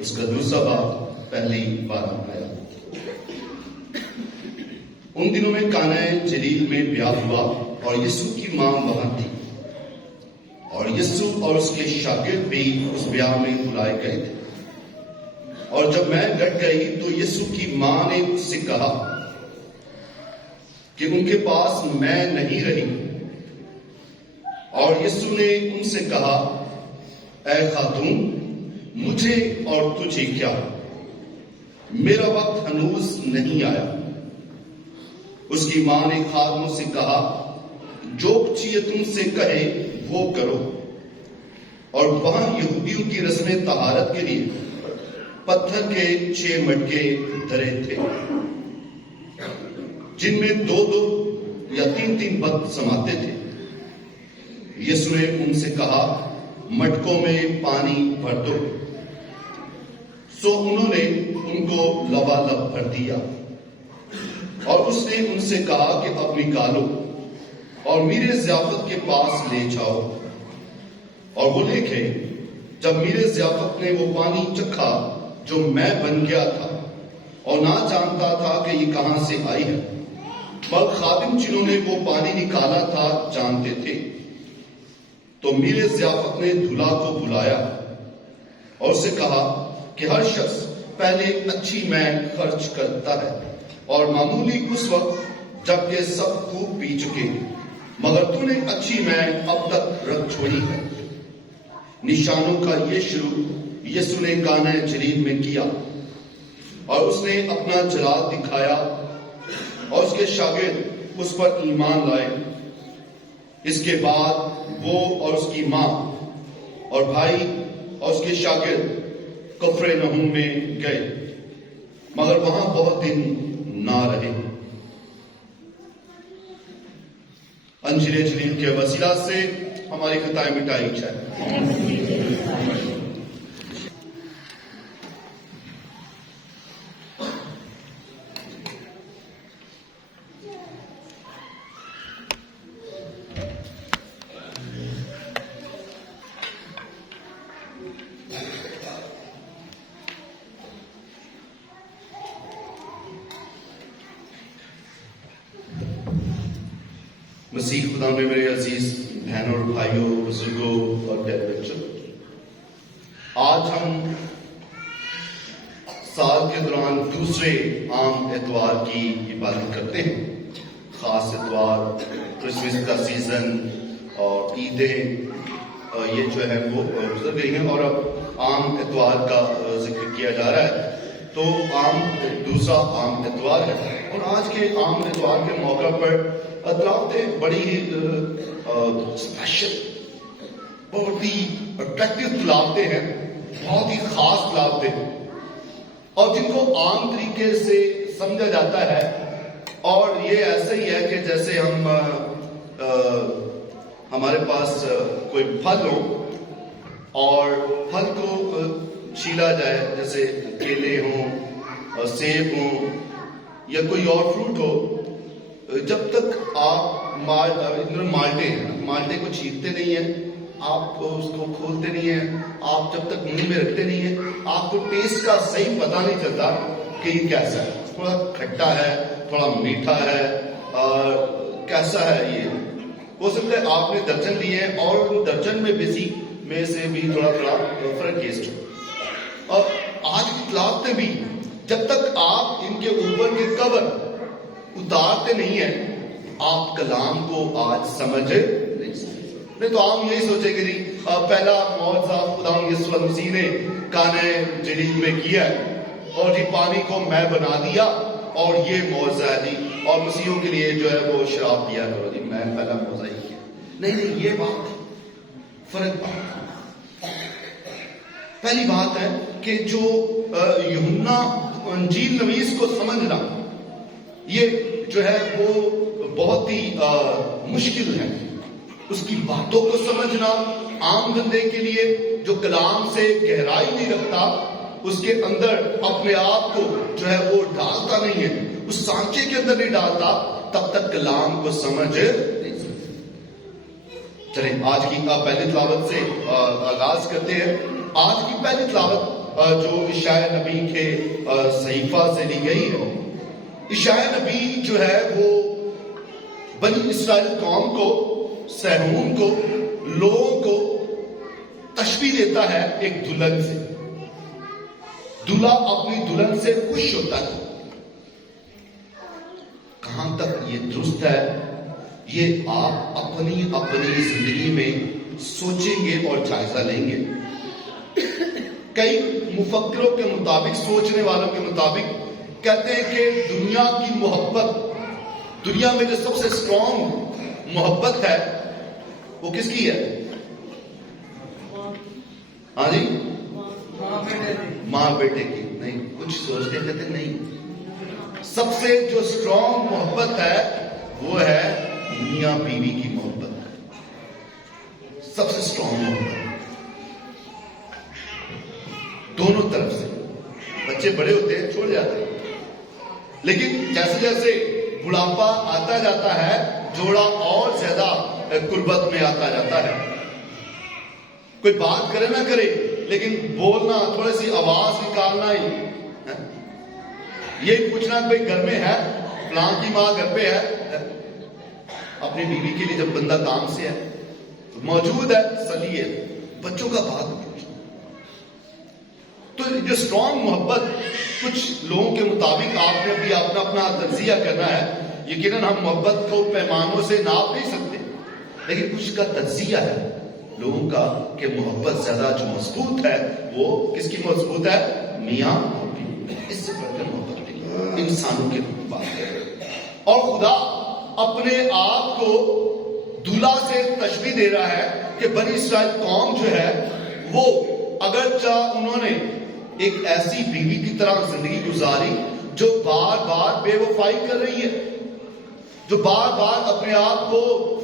اس کا دوسرا باب پہلی بار آیا۔ ان دنوں میں کانہ جلیل میں بیاہ ہوا اور یسوع کی ماں وہاں تھی، اور یسوع اور اس کے شاگرد بھی اس بیاہ میں بلائے گئے تھے۔ اور جب میں ڈٹ گئی تو یسوع کی ماں نے اس سے کہا کہ ان کے پاس میں نہیں رہی، اور یسوع نے ان سے کہا، اے خاتون، مجھے اور تجھے کیا؟ میرا وقت ہنوز نہیں آیا۔ اس کی ماں نے خادموں سے کہا، جو کچھ یہ تم سے کہے وہ کرو۔ اور وہاں یہودیوں کی رسم طہارت کے لیے پتھر کے 6 مٹکے دھرے تھے، جن میں 2 یا 3 بت سماتے تھے۔ یسوع نے ان سے کہا، مٹکوں میں پانی بھر دو۔ سو انہوں نے ان کو لبالب بھر دیا، اور اس نے ان سے کہا کہ اب نکالو اور میرے ضیافت کے پاس لے جاؤ۔ اور وہ لے گئے۔ جب میرے ضیافت نے وہ پانی چکھا جو میں بن گیا تھا اور نہ جانتا تھا کہ یہ کہاں سے آئی ہے، بلکہ خادم جنہوں نے وہ پانی نکالا تھا جانتے تھے، تو میرے ضیافت نے دھلا کو بلایا اور اسے کہا کہ ہر شخص پہلے اچھی میں خرچ کرتا ہے اور معمولی اس وقت جب کہ سب خوب پی چکے، مگر تو نے اچھی میں اب تک رکھ چھوڑی ہے۔ نشانوں کا یہ شروع یسوع نے کانہ جلیل میں کیا، اور اس نے اپنا جلال دکھایا، اور اس کے شاگرد اس پر ایمان لائے۔ اس کے بعد وہ اور اس کی ماں اور بھائی اور اس کے شاگرد کفرنہوم میں گئے، مگر وہاں بہت دن نہ رہے۔ انجیل جلیل کے وسیلہ سے ہماری خطائیں مٹائی جائیں۔ مسیح خدا میں میرے عزیز بہنوں اور بھائیوں، بزرگوں اور پیارے بچوں، آج ہم سال کے دوران دوسرے عام اتوار کی عبادت کرتے ہیں۔ خاص اتوار، کرسمس کا سیزن اور عیدیں یہ جو ہے وہ گزر گئی ہیں، اور اب عام اتوار کا ذکر کیا جا رہا ہے۔ تو دوسرا عام اتوار ہے، اور آج کے عام اتوار کے موقع پر تلاوتیں بڑی ہی اسپیشل، بہت ہی اٹریکٹیو تلاوتیں ہیں، بہت ہی خاص تلاوتیں ہیں، اور جن کو عام طریقے سے سمجھا جاتا ہے۔ اور یہ ایسا ہی ہے کہ جیسے ہمارے پاس کوئی پھل ہو اور پھل کو چھیلا جائے، جیسے کیلے ہوں، سیب ہوں یا کوئی اور فروٹ ہو، جب تک آپ مالٹے کو چھیلتے نہیں ہیں، آپ اس کو کھولتے نہیں ہیں، آپ جب تک منہ میں رکھتے نہیں ہیں، آپ کو ٹیسٹ کا صحیح پتہ نہیں چلتا کہ یہ کیسا ہے۔ تھوڑا کھٹا ہے، تھوڑا میٹھا ہے، کیسا ہے یہ؟ ہو سکتا ہے آپ نے درجن لیے ہیں اور ان درجن میں سے بھی تھوڑا فرق ٹیسٹ ہو۔ اور آج کی تلاوتیں بھی جب تک آپ ان کے اوپر کے کور اتارتے نہیں ہیں، آپ کلام کو آج سمجھ نہیں تو عام یہی سوچے کہ جی پہلا معجزہ خدا یسوع مسیح نے کانہ جلیل میں کیا ہے، اور جی پانی کو میں بنا دیا، اور یہ معجزہ ہے جی، اور مسیحوں کے لیے جو ہے وہ شراب پیا کرو جی، میں پہلا معجزہ ہی کیا۔ نہیں، یہ بات فرق بات۔ پہلی بات ہے کہ جو یوحنا انجیل نویس کو سمجھنا، یہ جو ہے وہ بہت ہی مشکل ہے۔ اس کی باتوں کو سمجھنا عام بندے کے لیے جو کلام سے گہرائی نہیں رکھتا، اس کے اندر اپنے آپ کو جو ہے وہ ڈالتا نہیں ہے، اس سانچے کے اندر نہیں ڈالتا، تب تک کلام کو سمجھ نہیں سکتا۔ چلیں آج کی پہلی تلاوت سے آغاز کرتے ہیں۔ آج کی پہلی تلاوت جو اشعیا نبی کے صحیفہ سے لی گئی ہے. اشعیا نبی جو ہے وہ بنی اسرائیل قوم کو، سہون کو، لوگوں کو تشبیہ دیتا ہے ایک دلہن سے. دلہا اپنی دلہن سے خوش ہوتا ہے. کہاں تک یہ درست ہے یہ آپ اپنی زندگی میں سوچیں گے اور جائزہ لیں گے. کئی مفکروں کے مطابق، سوچنے والوں کے مطابق کہتے ہیں کہ دنیا کی محبت، دنیا میں جو سب سے اسٹرانگ محبت ہے وہ کس کی ہے؟ ہاں جی، ماں بیٹے کی. نہیں، کچھ سوچتے کہتے نہیں، سب سے جو اسٹرانگ محبت ہے وہ ہے میاں بیوی کی محبت. سب سے اسٹرانگ محبت دونوں طرف سے. بچے بڑے ہوتے ہیں، چھوڑ جاتے ہیں، لیکن جیسے جیسے بڑھاپا آتا جاتا ہے جوڑا اور زیادہ قربت میں آتا جاتا ہے. کوئی بات کرے نہ کرے لیکن بولنا، تھوڑی سی آواز نکالنا ہی، یہ پوچھنا کہ بھئی گھر میں ہے فلاں کی ماں گھر پہ ہے. اپنی بیوی کے لیے جب بندہ کام سے ہے موجود ہے، صحیح ہے، بچوں کا بات پوچھنا. تو جو اسٹرانگ محبت کچھ لوگوں کے مطابق آپ نے بھی اپنا تجزیہ کرنا ہے. یقیناً ہم محبت کو پیمانوں سے ناپ نہیں سکتے، لیکن کچھ کا تجزیہ ہے لوگوں کا کہ محبت زیادہ جو مضبوط ہے وہ کس کی مضبوط ہے؟ میاں اور بیوی. اس سے بڑھ کر محبت نہیں انسانوں کے بات ہے. اور خدا اپنے آپ کو دلہا سے تشبیہ دے رہا ہے کہ بنی اسرائیل قوم جو ہے وہ اگرچہ انہوں نے ایک ایسی بیوی کی طرح زندگی گزاری جو بار بار بے وفائی کر رہی ہے، جو بار بار اپنے آپ کو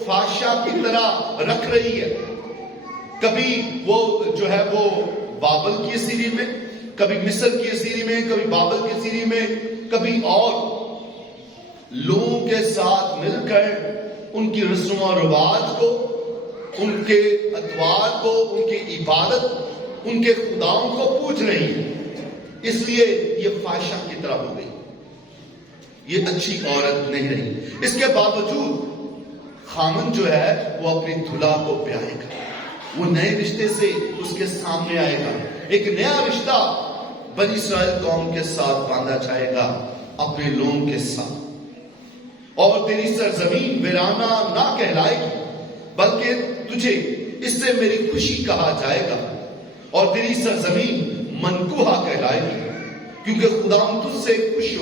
فحشہ کی طرح رکھ رہی ہے. کبھی وہ جو ہے وہ بابل کی اسیری میں، کبھی مصر کی اسیری میں، کبھی بابل کی اسیری میں، کبھی اور لوگوں کے ساتھ مل کر ان کی رسم و رواج کو، ان کے اتوار کو، ان کی عبادت، ان کے خداؤں کو پوچھ رہی ہے. اس لیے یہ فاحشہ کی طرح ہو گئی، یہ اچھی عورت نہیں رہی. اس کے باوجود خامن جو ہے وہ اپنی دلہا کو پیارے گا، وہ نئے رشتے سے اس کے سامنے آئے گا. ایک نیا رشتہ بنی اسرائیل قوم کے ساتھ باندھا جائے گا، اپنے لوگوں کے ساتھ. اور تیری سرزمین ویرانہ نہ کہلائے گی بلکہ تجھے اس سے میری خوشی کہا جائے گا. اور تیری سرزمین منکوہا کہلائے گی کیونکہ خدا تجھ سے خوش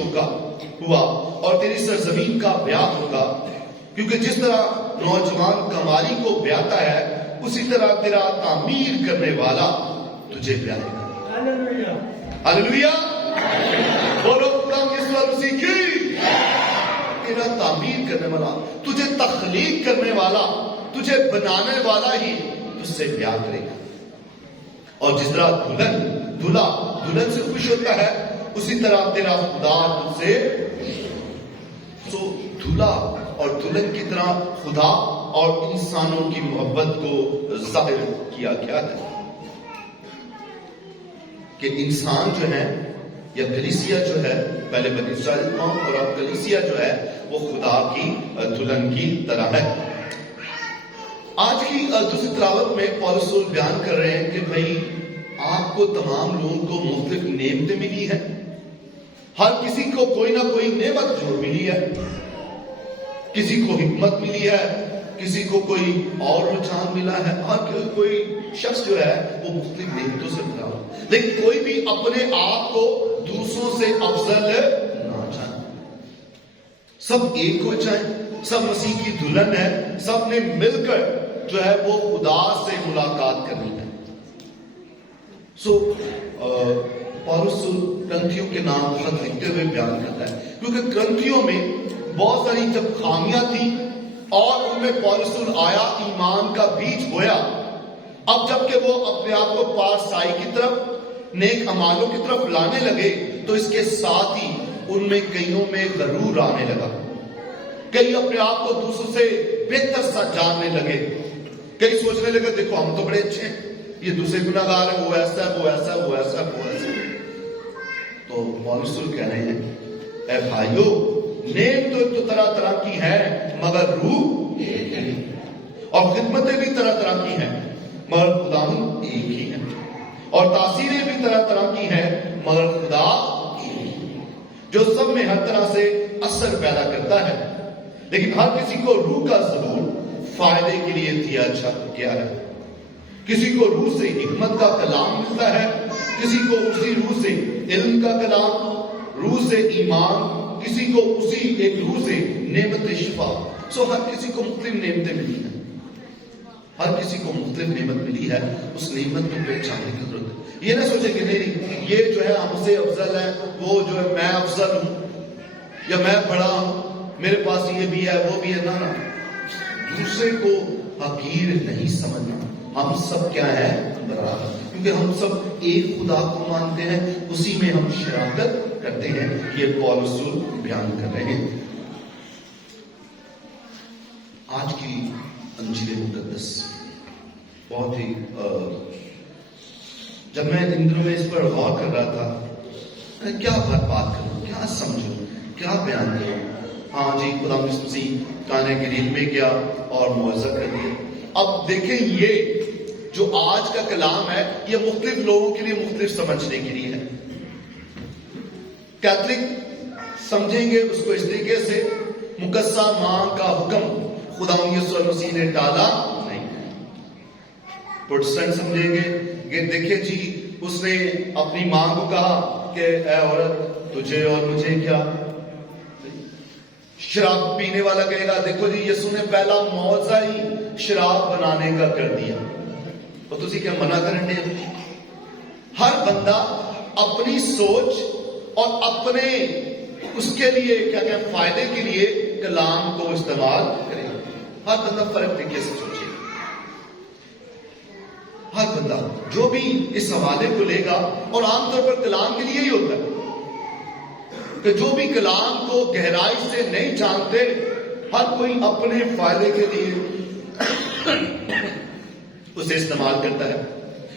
ہوا. اور تیری سرزمین کا بیاہ ہوگا کیونکہ جس طرح نوجوان کماری کو بیاتا ہے اسی طرح تیرا تعمیر کرنے والا تجھے بیائے گا. ہاللویا، بولو خدا مسیح کی. تیرا تعمیر کرنے والا، تجھے تخلیق کرنے والا، تجھے بنانے والا ہی تجھ سے بیاہ کرے گا. اور جس طرح دلہا دلہن سے خوش ہوتا ہے اسی طرح تیرا خدا تجھ سے. سو دلہا اور دلہن کی طرح خدا اور انسانوں کی محبت کو ظاہر کیا گیا ہے کہ انسان جو ہے یا کلیسیا جو ہے، پہلے بنی اسرائیل قوم اور اب کلیسیا جو ہے وہ خدا کی دلہن کی طرح ہے. آج کی دوسری تلاوت میں پولس رسول بیان کر رہے ہیں کہ بھئی آپ کو تمام لوگوں کو مختلف نعمتیں ملی ہیں. ہر کسی کو کوئی نہ کوئی نعمت ضرور ملی ہے. کسی کو حکمت ملی ہے، کسی کو کوئی اور رجحان ملا ہے، اور کوئی شخص جو ہے وہ مختلف نعمتوں سے بھرا ہو. لیکن کوئی بھی اپنے آپ کو دوسروں سے افضل نہ جائے. سب ایک ہو جائیں، سب مسیح کی دلہن ہے، سب نے مل کر جو ہے وہ خدا سے ملاقات کرنی ہے. سو پولس کرنتھیوں کے نام خط لکھتے ہوئے بیان کرتا ہے کیونکہ کرنتھیوں میں بہت ساری جب خامیاں تھیں اور ان میں پولس آیا، ایمان کا بیج بویا. اب جب کہ وہ اپنے آپ کو پارسائی کی طرف، نیک اعمالوں کی طرف لانے لگے تو اس کے ساتھ ہی ان میں کئیوں میں غرور آنے لگا. کئی اپنے آپ کو دوسروں سے بہتر سا جاننے لگے. کئی سوچنے لگے دیکھو ہم تو بڑے اچھے ہیں، یہ دوسرے گناہگار ہیں، وہ ایسا ہے، وہ ایسا ہے، وہ ایسا ہے، وہ ایسا ہے۔ تو پولس رسول کہہ رہے ہیں اے بھائیو، نیم تو طرح طرح کی ہے مگر روح ایک ہے، اور خدمتیں بھی طرح طرح کی ہیں مگر خداوند ایک ہی ہے، اور تاثیریں بھی طرح طرح کی ہیں مگر خدا ایک ہی ہے، جو سب میں ہر طرح سے اثر پیدا کرتا ہے، لیکن ہر کسی کو روح کا ظہور فائدے کے لیے دیا گیا ہے۔ کسی کو روح سے حکمت کا کلام ملتا ہے، کسی کو اسی روح سے علم کا کلام، روح سے ایمان، کسی کو اسی ایک روح سے نعمت شفا۔ ہر کسی کو مختلف نعمتیں ملی ہیں، ہر کسی کو مختلف نعمت ملی ہے، اس نعمت کو پہچاننے کی ضرورت ہے۔ یہ نہ سوچے کہ نہیں یہ جو ہے ہم سے افضل ہے، وہ جو ہے میں افضل ہوں یا میں بڑا ہوں، میرے پاس یہ بھی ہے وہ بھی ہے۔ نہ دوسرے کو حقیر نہیں سمجھنا، ہم سب کیا ہے برابر، کیونکہ ہم سب ایک خدا کو مانتے ہیں، اسی میں ہم شراکت کرتے ہیں۔ یہ پولس رسول بیان کر رہے ہیں۔ آج کی انجیل مقدس بہت ہی جب میں ان دنوں میں اس پر غور کر رہا تھا، کیا بات کروں، کیا سمجھوں، کیا بیان کروں۔ ہاں جی، خدا مسیح کانے گلیل میں گیا اور معجزہ کر دیا۔ اب دیکھیں یہ جو آج کا کلام ہے یہ مختلف لوگوں کے لیے مختلف سمجھنے کے لیے ہے۔ کیتھولک سمجھیں گے اس کو اس طریقے سے مقدسہ ماں کا حکم خدا یسوع مسیح نے ڈالا نہیں۔ پروٹسٹنٹ سمجھیں گے کہ دیکھیں جی اس نے اپنی ماں کو کہا کہ اے عورت تجھے اور مجھے کیا۔ شراب پینے والا کہے گا دیکھو جی یسوع نے پہلا معجزہ ہی شراب بنانے کا کر دیا، اور تسی کیا منع کریں گے۔ ہر بندہ اپنی سوچ اور اپنے اس کے لیے کیا کہ فائدے کے لیے کلام کو استعمال کرے گا۔ ہر بندہ فرق طریقے سے سوچے، ہر بندہ جو بھی اس حوالے کو لے گا، اور عام طور پر کلام کے لیے ہی ہوتا ہے کہ جو بھی کلام کو گہرائی سے نہیں جانتے، ہر کوئی اپنے فائدے کے لیے اسے استعمال کرتا ہے۔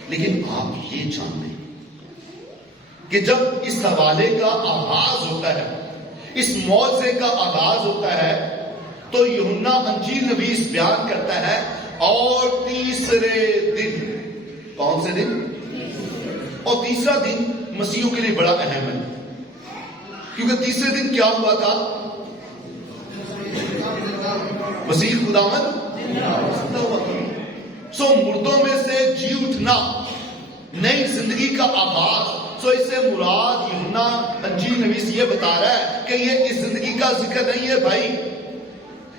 لیکن آپ یہ جان لیں کہ جب اس حوالے کا آغاز ہوتا ہے، اس معجزے کا آغاز ہوتا ہے، تو یوحنا انجیل نویس بیان کرتا ہے اور تیسرے دن، کون سے دن؟ اور تیسرا دن مسیحیوں کے لیے بڑا اہم ہے، کیونکہ تیسرے دن کیا ہوا تھا؟ مسیح خداوند زندہ ہوا تھا۔ مردوں میں سے جی اٹھنا، نئی زندگی کا آغاز۔ اس سے مراد یوحنا انجیل نویس یہ بتا رہا ہے کہ یہ اس زندگی کا ذکر نہیں ہے بھائی،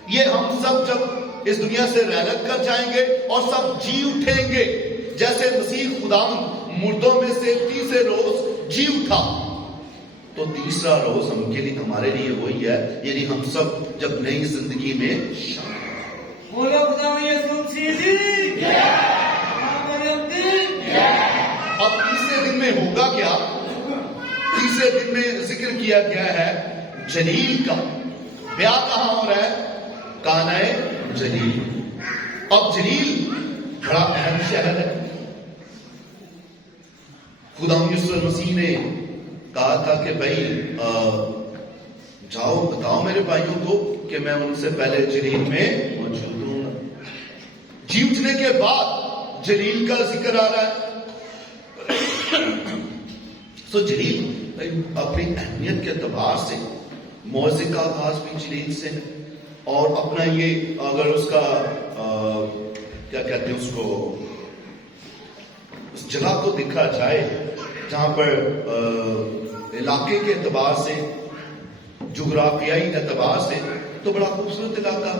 یہ ہم سب جب اس دنیا سے رحلت کر جائیں گے اور سب جی اٹھیں گے، جیسے مسیح خداوند مردوں میں سے تیسرے روز جی اٹھا، تو تیسرا روز ہم کے لیے ہمارے لیے وہی ہے، یعنی ہم سب جب نئی زندگی میں بولو خدا یسوع مسیح۔ اب تیسرے دن میں ہوگا کیا؟ تیسرے دن میں ذکر کیا گیا ہے جلیل کا۔ بیاہ کہاں ہو رہا ہے؟ کانا جلیل۔ اب جلیل بڑا اہم شہر ہے۔ خدا یسوع مسیح نے کہا تھا کہ بھائی جاؤ بتاؤ میرے بھائیوں کو کہ میں ان سے پہلے جلیل میں موجود ہوں۔ جی اٹھنے کے بعد جلیل کا ذکر آ رہا ہے۔ جلیل اپنی اہمیت کے اعتبار سے معجزے کا آغاز بھی جلیل سے ہے، اور اپنا یہ اگر اس کا کیا کہتے ہیں اس کو، اس جگہ کو دیکھا جائے جہاں پر علاقے کے اعتبار سے، جغرافیائی اعتبار سے تو بڑا خوبصورت علاقہ،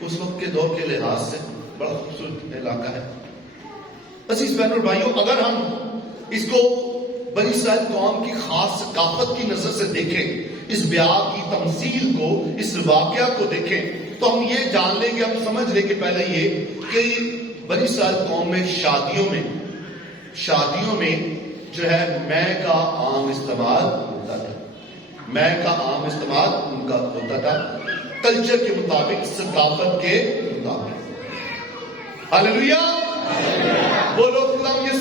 اس وقت کے دور کے لحاظ سے بڑا خوبصورت علاقہ ہے۔ عزیز بہنوں اور بھائیوں، اگر ہم اس کو بنی اسرائیل قوم کی خاص ثقافت کی نظر سے دیکھیں، اس بیاہ کی تمثیل کو، اس واقعہ کو دیکھیں، تو ہم یہ جان لیں گے، ہم سمجھ لیں گے پہلے یہ کہ بنی اسرائیل قوم میں شادیوں میں جو ہے میں کا عام استعمال ہوتا تھا، میں کا عام استعمال ان کا ہوتا تھا، کلچر کے مطابق، ثقافت کے مطابق۔ ہاللیلویا، بولو خدا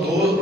2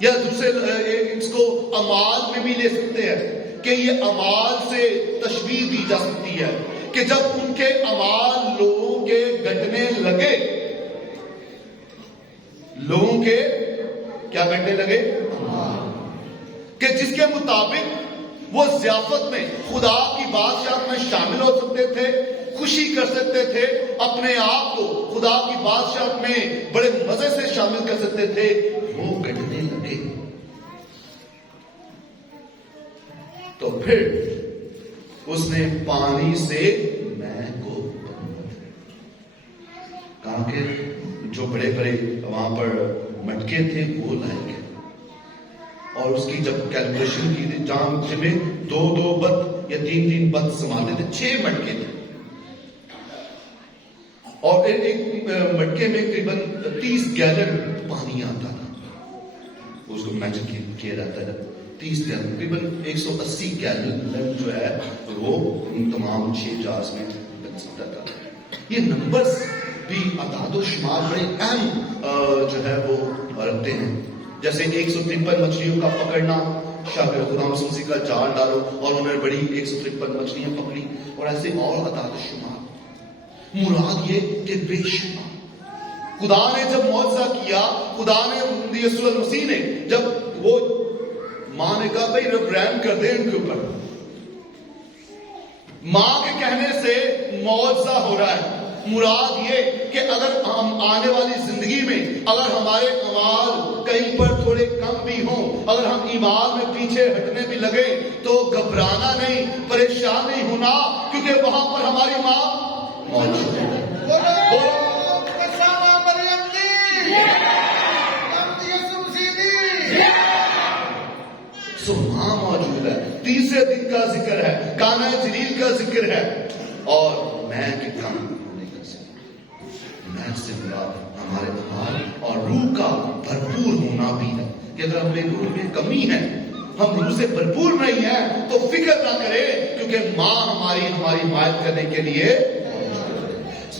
یا دوسرے اس کو امال میں بھی لے سکتے ہیں کہ یہ امال سے تشبیہ دی جا سکتی ہے کہ جب ان کے امال لوگوں کے گھٹنے لگے، لوگوں کے کیا گھٹنے لگے، کہ جس کے مطابق وہ ضیافت میں خدا کی بادشاہت میں شامل ہو سکتے تھے، خوشی کر سکتے تھے، اپنے آپ کو خدا کی بادشاہت میں بڑے مزے سے شامل کر سکتے تھے، وہ گھٹنے لگے۔ تو پھر اس نے پانی سے میں کو کہا کہ جو بڑے بڑے وہاں پر مٹکے تھے وہ لائے گئے، اور اس کی جب کیلکولیشن کی تھی، جہاں میں 2 بت یا 3 بت سماتے تھے، 6 مٹکے تھے، اور ایک مٹکے میں تقریباً 30 گیلن پانی آتا تھا، اس کو امیجن کیا جاتا ہے 30 گیلن، تقریباً 180 گیلن جو ہے وہ تمام 6 جاز میں لگ سکتا تھا۔ یہ نمبرز بھی اعداد و شمار بڑے اہم جو ہے وہ رکھتے ہیں، جیسے 153 مچھلیوں کا پکڑنا، شاگر خدا مسیح کا جال ڈالو اور انہوں نے بڑی 153 مچھلیاں پکڑی، اور ایسے اور اعداد و شمار۔ مراد یہ کہ بے شمار خدا نے جب معجزہ کیا، خدا نے یسوع المسیح نے جب وہ ماں نے کہا بھائی رب رحم کر دے ان کے اوپر، ماں کے کہنے سے معجزہ ہو رہا ہے۔ مراد یہ کہ اگر ہم آنے والی زندگی میں اگر ہمارے اعمال کہیں پر تھوڑے کم بھی ہوں، اگر ہم ایمان میں پیچھے ہٹنے بھی لگے، تو گھبرانا نہیں، پریشان نہیں ہونا، کیونکہ وہاں پر ہماری ماں موجود ہے۔ سو ماں موجود ہے، تیسرے دن کا ذکر ہے، کانا جلیل کا ذکر ہے، اور میں کہ کم ہونے کا ذکر، میں سے مراد ہمارے اعمال اور روح کا بھرپور ہونا بھی ہے، کہ اگر ہمیں روح میں کمی ہے، ہم روح سے بھرپور نہیں ہیں، تو فکر نہ کرے، کیونکہ ماں ہماری حمایت کرنے کے لیے۔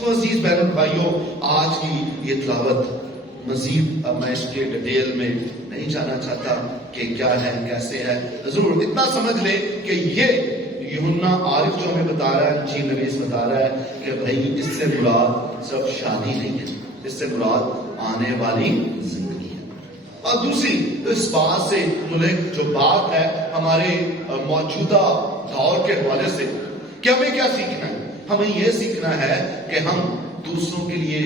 عزیز بہنوں بھائیوں، آج کی یہ تلاوت مزید اب میں اس کے ڈیٹیل میں نہیں جانا چاہتا کہ کیا ہے کیسے ہے، ضرور اتنا سمجھ لے کہ یہ یوحنا عارف جو ہمیں بتا رہا ہے، انجیل نویس بتا رہا ہے کہ بھائی اس سے مراد صرف شادی نہیں ہے، اس سے مراد آنے والی زندگی ہے۔ اور دوسری اس بات سے ملک جو بات ہے ہمارے موجودہ دور کے حوالے سے کہ ہمیں کیا سیکھنا ہے، ہمیں یہ سیکھنا ہے کہ ہم دوسروں کے لیے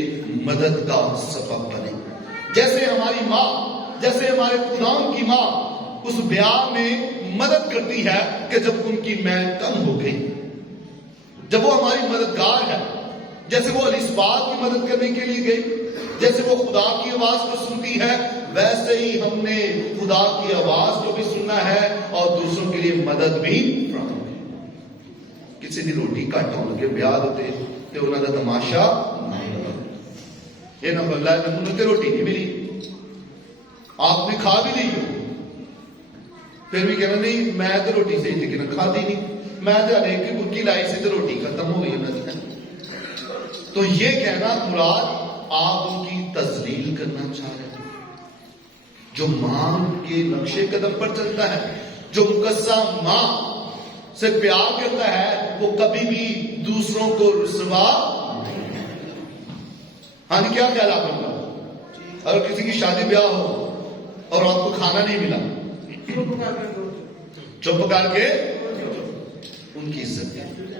مدد کا سبب بنیں، جیسے ہماری ماں، جیسے ہمارے خداوند کی ماں اس بیاہ میں مدد کرتی ہے کہ جب ان کی میں کم ہو گئی، جب وہ ہماری مددگار ہے، جیسے وہ الیصابات کی مدد کرنے کے لیے گئی، جیسے وہ خدا کی آواز کو سنتی ہے، ویسے ہی ہم نے خدا کی آواز کو بھی سننا ہے اور دوسروں کے لیے مدد بھی فراہم۔ کسی دی روٹی کٹ ہو کے بیاہ ہوتے تے انہاں دا تماشا یہ نہ بلا نمونہ تے روٹی نہیں ملی، آپ نے کھا بھی نہیں، پھر بھی کہنا نہیں میں تو روٹی صحیح تھی کہ کھا دی نہیں، میں تو ہر ایک کی بکی لائی سے تو روٹی ختم ہو گئی انہوں نے۔ تو یہ کہنا مراد آپ ان کی تذلیل کرنا چاہ رہے ہیں، جو ماں کے نقشے قدم پر چلتا ہے، جو مقصہ ماں سے پیار کرتا ہے، وہ کبھی بھی دوسروں کو رسوا نہیں ہے۔ ہاں کیا خیال آپ کا؟ اگر کسی کی شادی بیاہ ہو اور آپ کو کھانا نہیں ملا، چپ کر کے ان کی عزت کریں،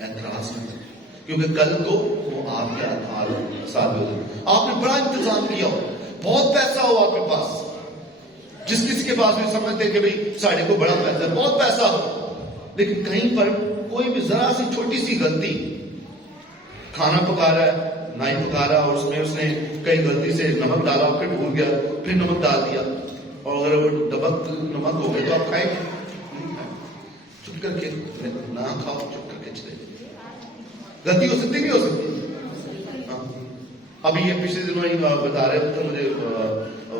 اعتراض کریں، کیونکہ کل کو وہ آپ کے حال ثابت ہو جائے۔ آپ نے بڑا انتظام کیا ہو، بہت پیسہ ہو آپ کے پاس، جس کسی کے پاس بھی سمجھتے کہ بھئی ساڑھے کو بڑا پیسہ ہے، بہت پیسہ ہو، لیکن کہیں پر کوئی بھی ذرا سی چھوٹی سی غلطی، کھانا پکا رہا ہے نہیں پکا رہا، اور اس نے کئی غلطی سے نمک ڈالا، پھر بھول گیا، پھر نمک ڈال دیا، اور اگر وہ نمک ہو گئے تو آپ کھائیں گے؟ چپ کر کے نہ کھاؤ، چپ کر کے چلے۔ غلطی ہو سکتی نہیں ہو سکتی؟ ابھی یہ پچھلے دنوں ہی بتا رہے تھے مجھے،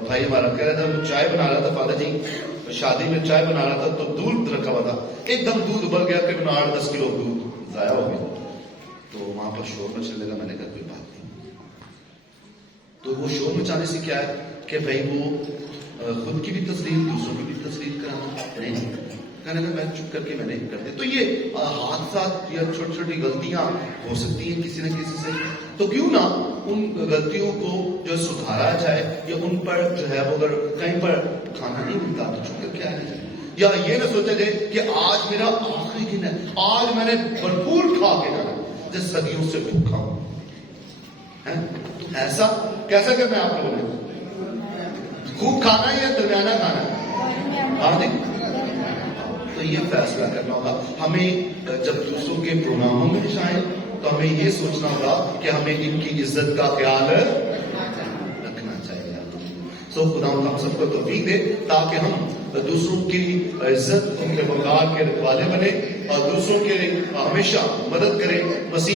بھائی ہمارا کہہ رہا تھا چائے بنا رہا تھا، فادر جی شادی میں چائے بنا رہا تھا تو دودھ رکھا ہوا تھا، ایک دم دودھ ابل گیا، قریب 8-10 کلو دودھ ضائع ہو گیا، تو وہاں پر شور مچنے لگا، میں نے کہا کوئی بات نہیں، تو وہ شور مچانے سے کیا ہے کہ بھائی وہ خود کی بھی تصدیق دوسروں کی بھی تصدیق کرانا نہیں. کہنے لگا میں چپ کر کے میں نہیں کرتے. تو یہ حادثات یا چھوٹی چھوٹی غلطیاں ہو سکتی ہیں کسی نہ کسی سے, تو کیوں نہ ان غلطیوں کو جو سدھارا جائے, یا ان پر جو ہے وہ اگر کہیں پر کھانا نہیں ملتا تو چپ کر کے آیا جائے, یا یہ نہ سوچا جائے کہ آج میرا آخری دن ہے, آج میں نے بھرپور کھا کے جانا جس صدیوں سے بھوکا ہوں. ایسا کیسا کرنا ہے آپ لوگوں نے؟ خوب کھانا ہے یا درمیانہ کھانا ہے؟ ہاں جی, تو یہ فیصلہ کرنا ہوگا ہمیں. جب دوسروں کے پروگراموں میں جائیں تو ہمیں یہ سوچنا ہوگا کہ ہمیں ان کی عزت کا خیال رکھنا چاہیے. سو خدا ہم سب کو توفیق دے تاکہ ہم دوسروں کی عزت, ان کے وقار کے رکھوالے بنے اور دوسروں کے ہمیشہ مدد کریں. مسیح